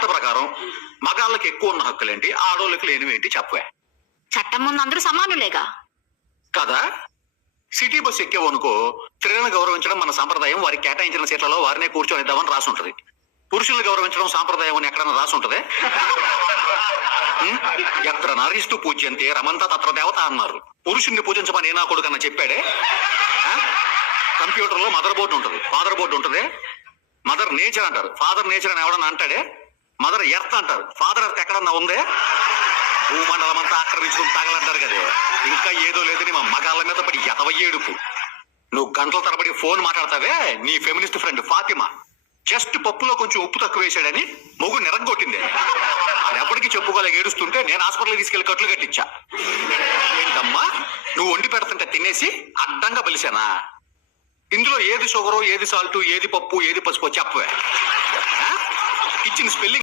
చట్ట ప్రకారం మగాళ్ళకి ఎక్కువ ఉన్న హక్కులేంటి, ఆడోళ్ళకి లేనివేంటి చెప్పవే. చట్టం ముందు అందరూ సమానులేగా కదా? సిటీ బస్ ఎక్కేవనుకో, స్త్రీలను గౌరవించడం మన సంప్రదాయం, వారికి కేటాయించిన సీట్లలో వారినే కూర్చొనిద్దామని రాసి ఉంటది. పురుషుల్ని గౌరవించడం సాంప్రదాయం అని ఎక్కడన్నా రాసి ఉంటదే? ఎత్ర నారిస్తూ పూజ్యంతే రమంతా తత్ర దేవత అన్నారు. పురుషుణ్ణి పూజించమని నా కొడుకన్నా చెప్పాడే? కంప్యూటర్ లో మదర్ బోర్డు ఉంటది, ఫాదర్ బోర్డు ఉంటది. మదర్ నేచర్ అంటారు, ఫాదర్ నేచర్ అని ఎవడన్నా అంటాడే? మదర్ ఎర్త్ అంటారు, ఫాదర్ ఎర్త్ ఎక్కడన్నా ఉందే? భూమండలం అంతా ఆక్రమించుకుని తాగలంటారు కదే. ఇంకా ఏదో లేదని మా మగాళ్ళ మీద పడి ఎదవయ్యేడుపు. నువ్వు గంటల తరబడి ఫోన్ మాట్లాడతావే, నీ ఫెమినిస్ట్ ఫ్రెండ్ ఫాతిమా జస్ట్ పప్పులో కొంచెం ఉప్పు తక్కువ వేసాడని మొగు నిరగొట్టింది. అది ఎప్పటికీ చెప్పుకోలేక ఏడుస్తుంటే నేను హాస్పిటల్ తీసుకెళ్లి కట్లు కట్టించా. ఏంటమ్మా నువ్వు వండి పెడుతుంటే తినేసి అడ్డంగా బలిసానా? ఇందులో ఏది షుగరు, ఏది సాల్ట్, ఏది పప్పు, ఏది పసుపు చెప్పవే. ఇచ్చిన స్పెల్లింగ్